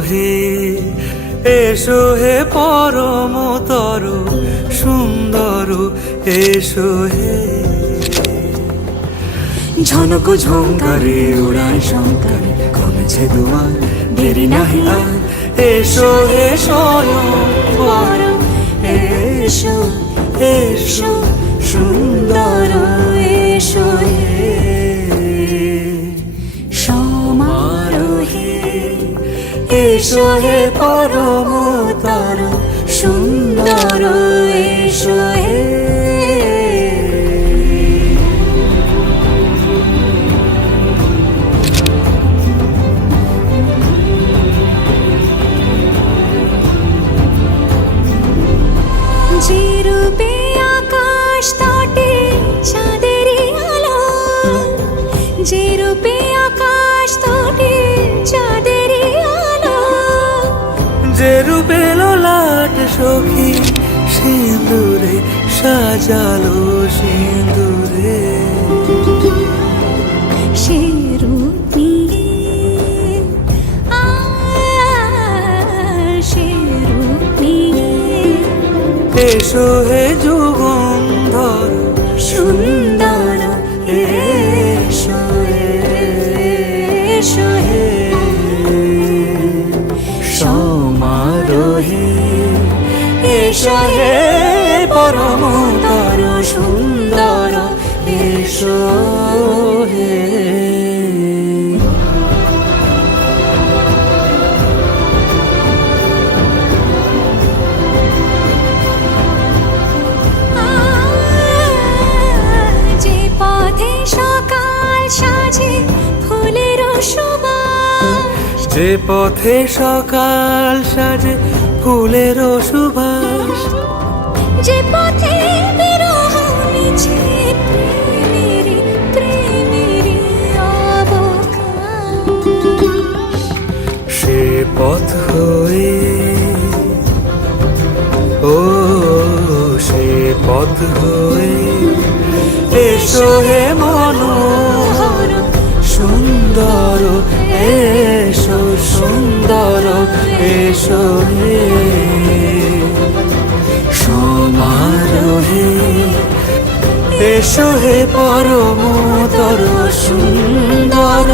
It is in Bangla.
সমারোহে এসো হে পরম তর সুন্দর এসো হে। ঝনক ঝঙ্কারে উড়ায় শঙ্কারে কমেছে দুয়ার দেরি নাহি আর। এসো হে পরম এসো এসো সুন্দর এসো পরম তর সুন্দর এসো। যে রূপে লোলাট সখী সিঁদুরে সাজালো সিঁদুরে। এসো হে যুগন্ধর হে পরম তর সুন্দর এসো হে। যে পথে সকাল সাজে ফুলের সুবাস। যে পথে সে পথ হয়ে ও সে পথ হয়ে এসো হে মনোহর আসো পরম তর সুন্দর